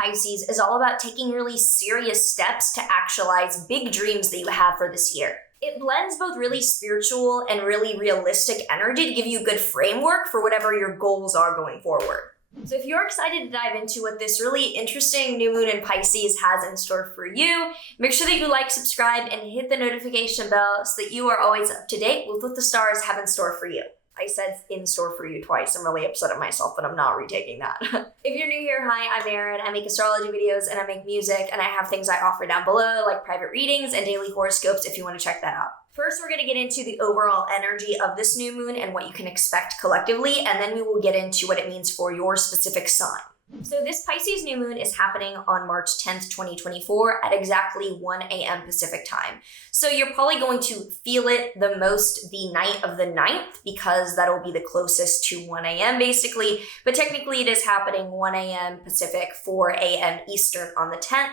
Pisces is all about taking really serious steps to actualize big dreams that you have for this year. It blends both really spiritual and really realistic energy to give you a good framework for whatever your goals are going forward. So if you're excited to dive into what this really interesting new moon in Pisces has in store for you, make sure that you like, subscribe, and hit the notification bell so that you are always up to date with what the stars have in store for you. I said in store for you twice. I'm really upset at myself, but I'm not retaking that. If you're new here, hi, I'm Maren. I make astrology videos and I make music, and I have things I offer down below like private readings and daily horoscopes if you want to check that out. First, we're going to get into the overall energy of this new moon and what you can expect collectively, and then we will get into what it means for your specific sign. So this Pisces new moon is happening on March 10th, 2024 at exactly 1 a.m. Pacific time. So you're probably going to feel it the most the night of the 9th because that'll be the closest to 1 a.m. basically. But technically it is happening 1 a.m. Pacific, 4 a.m. Eastern on the 10th.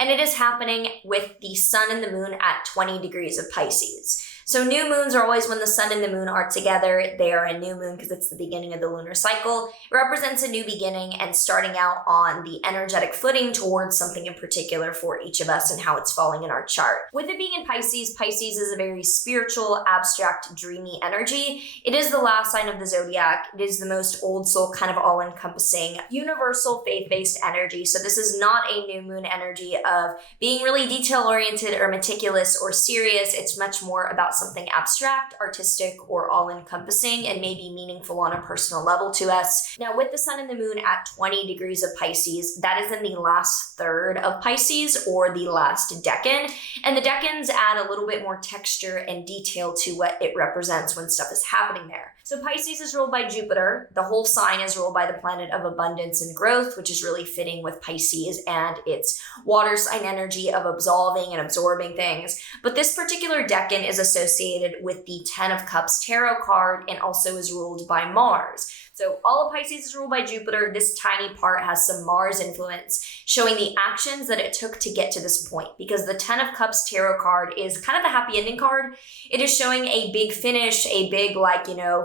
And it is happening with the sun and the moon at 20 degrees of Pisces. So new moons are always when the sun and the moon are together. They are a new moon because it's the beginning of the lunar cycle. It represents a new beginning and starting out on the energetic footing towards something in particular for each of us and how it's falling in our chart. With it being in Pisces, Pisces is a very spiritual, abstract, dreamy energy. It is the last sign of the zodiac. It is the most old soul, kind of all-encompassing, universal faith-based energy. So this is not a new moon energy of being really detail-oriented or meticulous or serious. It's much more about something abstract, artistic, or all-encompassing and maybe meaningful on a personal level to us. Now, with the sun and the moon at 20 degrees of Pisces, that is in the last third of Pisces or the last decan. And the decans add a little bit more texture and detail to what it represents when stuff is happening there. So Pisces is ruled by Jupiter. The whole sign is ruled by the planet of abundance and growth, which is really fitting with Pisces and its water sign energy of absolving and absorbing things. But this particular decan is associated with the 10 of Cups tarot card and also is ruled by Mars. So all of Pisces is ruled by Jupiter. This tiny part has some Mars influence, showing the actions that it took to get to this point. Because the 10 of Cups tarot card is kind of the happy ending card. It is showing a big finish, a big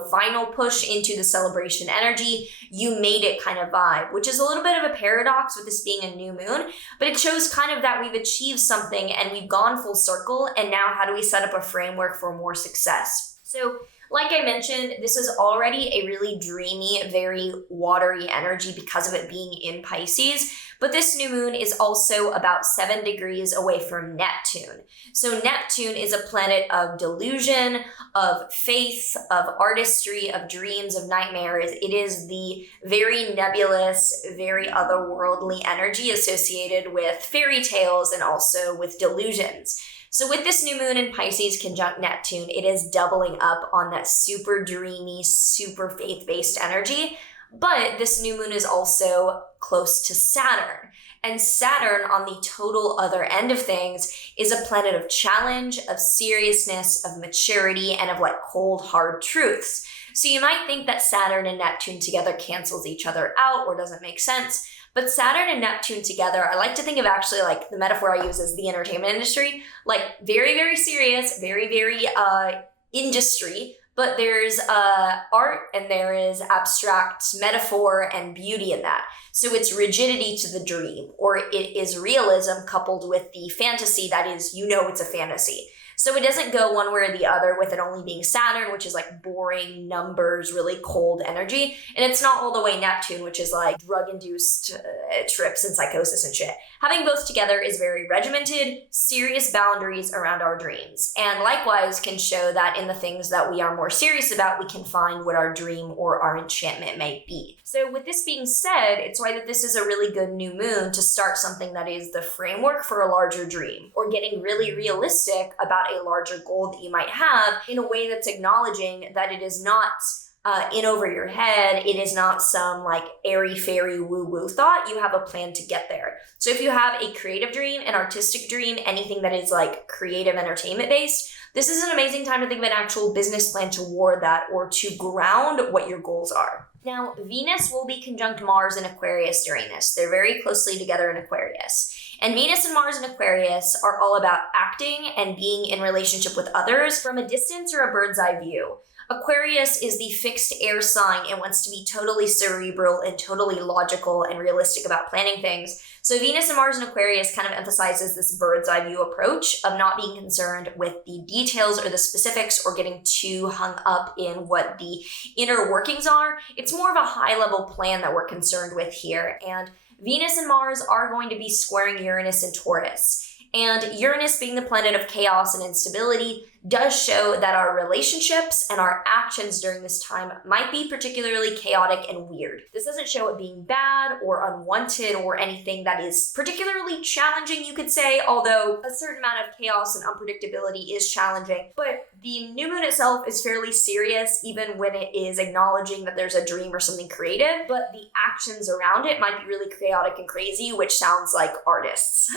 final push into the celebration energy. You made it kind of vibe, which is a little bit of a paradox with this being a new moon, but it shows kind of that we've achieved something and we've gone full circle. And now how do we set up a framework for more success? So like I mentioned, this is already a really dreamy, very watery energy because of it being in Pisces. But this new moon is also about 7 degrees away from Neptune. So Neptune is a planet of delusion, of faith, of artistry, of dreams, of nightmares. It is the very nebulous, very otherworldly energy associated with fairy tales and also with delusions. So with this new moon in Pisces conjunct Neptune, it is doubling up on that super dreamy, super faith-based energy. But this new moon is also close to Saturn. And Saturn, on the total other end of things, is a planet of challenge, of seriousness, of maturity, and of cold, hard truths. So you might think that Saturn and Neptune together cancels each other out or doesn't make sense. But Saturn and Neptune together, I like to think of actually the metaphor I use as the entertainment industry, very, very serious, very, very industry, but there's art and there is abstract metaphor and beauty in that. So it's rigidity to the dream, or it is realism coupled with the fantasy that is, it's a fantasy. So it doesn't go one way or the other with it only being Saturn, which is boring numbers, really cold energy. And it's not all the way Neptune, which is drug-induced trips and psychosis and shit. Having both together is very regimented, serious boundaries around our dreams. And likewise can show that in the things that we are more serious about, we can find what our dream or our enchantment may be. So with this being said, it's why that this is a really good new moon to start something that is the framework for a larger dream, or getting really realistic about a larger goal that you might have in a way that's acknowledging that it is not in over your head. It is not some airy-fairy woo-woo thought. You have a plan to get there. So if you have a creative dream, an artistic dream, anything that is creative entertainment based, this is an amazing time to think of an actual business plan toward that or to ground what your goals are. Now, Venus will be conjunct Mars in Aquarius during this. They're very closely together in Aquarius. And Venus and Mars in Aquarius are all about acting and being in relationship with others from a distance or a bird's eye view. Aquarius is the fixed air sign and wants to be totally cerebral and totally logical and realistic about planning things. So Venus and Mars in Aquarius kind of emphasizes this bird's eye view approach of not being concerned with the details or the specifics or getting too hung up in what the inner workings are. It's more of a high level plan that we're concerned with here. And Venus and Mars are going to be squaring Uranus and Taurus. And Uranus, being the planet of chaos and instability, does show that our relationships and our actions during this time might be particularly chaotic and weird. This doesn't show it being bad or unwanted or anything that is particularly challenging, you could say, although a certain amount of chaos and unpredictability is challenging. But the new moon itself is fairly serious, even when it is acknowledging that there's a dream or something creative, but the actions around it might be really chaotic and crazy, which sounds like artists.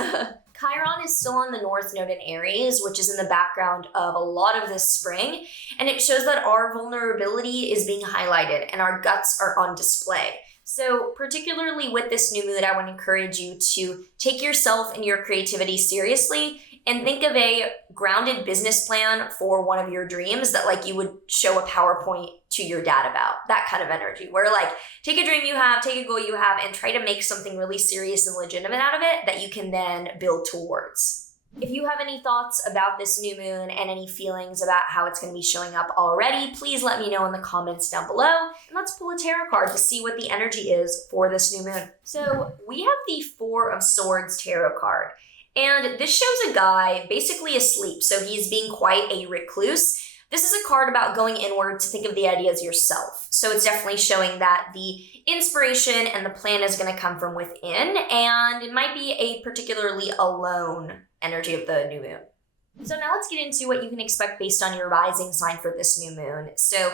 Chiron is still on the North Node in Aries, which is in the background of a lot of this spring, and it shows that our vulnerability is being highlighted and our guts are on display. So particularly with this new moon, I want to encourage you to take yourself and your creativity seriously and think of a grounded business plan for one of your dreams that like you would show a PowerPoint to your dad about. That kind of energy where like take a dream you have, take a goal you have, and try to make something really serious and legitimate out of it that you can then build towards. If you have any thoughts about this new moon and any feelings about how it's going to be showing up already, please let me know in the comments down below. And let's pull a tarot card to see what the energy is for this new moon. So we have the Four of Swords tarot card. And this shows a guy basically asleep. So he's being quite a recluse. This is a card about going inward to think of the ideas yourself. So it's definitely showing that the inspiration and the plan is going to come from within, and it might be a particularly alone energy of the new moon. So now let's get into what you can expect based on your rising sign for this new moon. So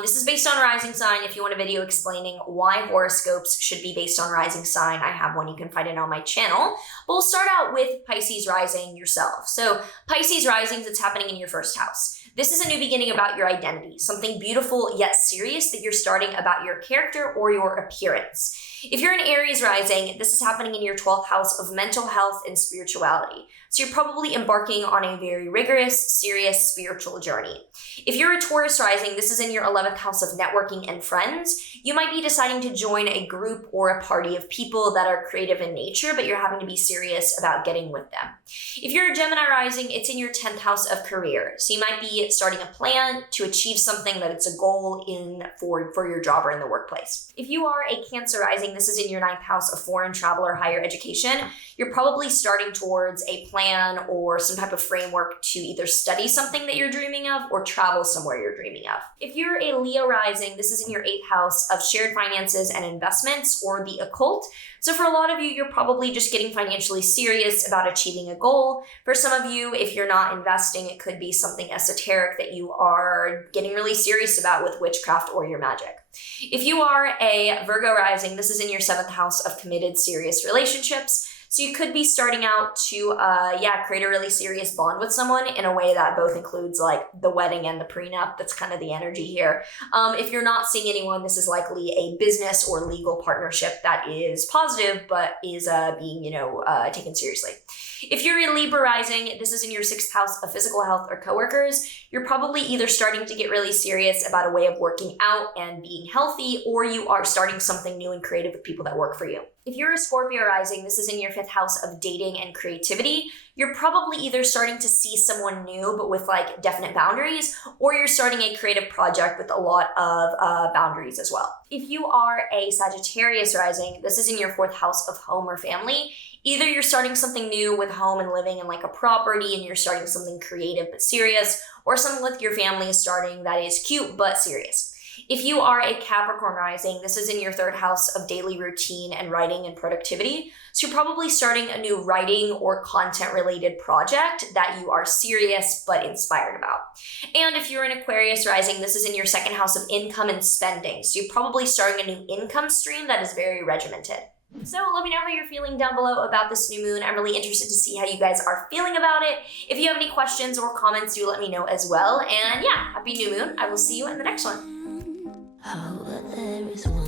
this is based on rising sign. If you want a video explaining why horoscopes should be based on rising sign, I have one. You can find it on my channel. But we'll start out with Pisces rising yourself. So Pisces risings, it's happening in your first house. This is a new beginning about your identity, something beautiful yet serious that you're starting about your character or your appearance. If you're an Aries rising, this is happening in your 12th house of mental health and spirituality. So you're probably embarking on a very rigorous, serious spiritual journey. If you're a Taurus rising, this is in your 11th house of networking and friends. You might be deciding to join a group or a party of people that are creative in nature, but you're having to be serious about getting with them. If you're a Gemini rising, it's in your 10th house of career. So you might be starting a plan to achieve something that it's a goal for your job or in the workplace. If you are a Cancer rising, this is in your 9th house of foreign travel or higher education. You're probably starting towards a plan or some type of framework to either study something that you're dreaming of or travel somewhere you're dreaming of. If you're a Leo rising, this is in your 8th house of shared finances and investments or the occult. So for a lot of you, you're probably just getting financially serious about achieving a goal. For some of you, if you're not investing, it could be something esoteric that you are getting really serious about with witchcraft or your magic. If you are a Virgo rising, this is in your 7th house of committed, serious relationships. So you could be starting out to, create a really serious bond with someone in a way that both includes like the wedding and the prenup. That's kind of the energy here. If you're not seeing anyone, this is likely a business or legal partnership that is positive, but is being, taken seriously. If you're a Libra rising, this is in your 6th house of physical health or coworkers. You're probably either starting to get really serious about a way of working out and being healthy, or you are starting something new and creative with people that work for you. If you're a Scorpio rising, this is in your 5th house of dating and creativity. You're probably either starting to see someone new, but with like definite boundaries, or you're starting a creative project with a lot of boundaries as well. If you are a Sagittarius rising, this is in your 4th house of home or family. Either you're starting something new with home and living in like a property and you're starting something creative but serious, or something with your family is starting that is cute but serious. If you are a Capricorn rising, this is in your 3rd house of daily routine and writing and productivity. So you're probably starting a new writing or content related project that you are serious but inspired about. And if you're an Aquarius rising, this is in your 2nd house of income and spending. So you're probably starting a new income stream that is very regimented. So let me know how you're feeling down below about this new moon. I'm really interested to see how you guys are feeling about it. If you have any questions or comments, do let me know as well. And yeah, happy new moon. I will see you in the next one. Oh, but there is one.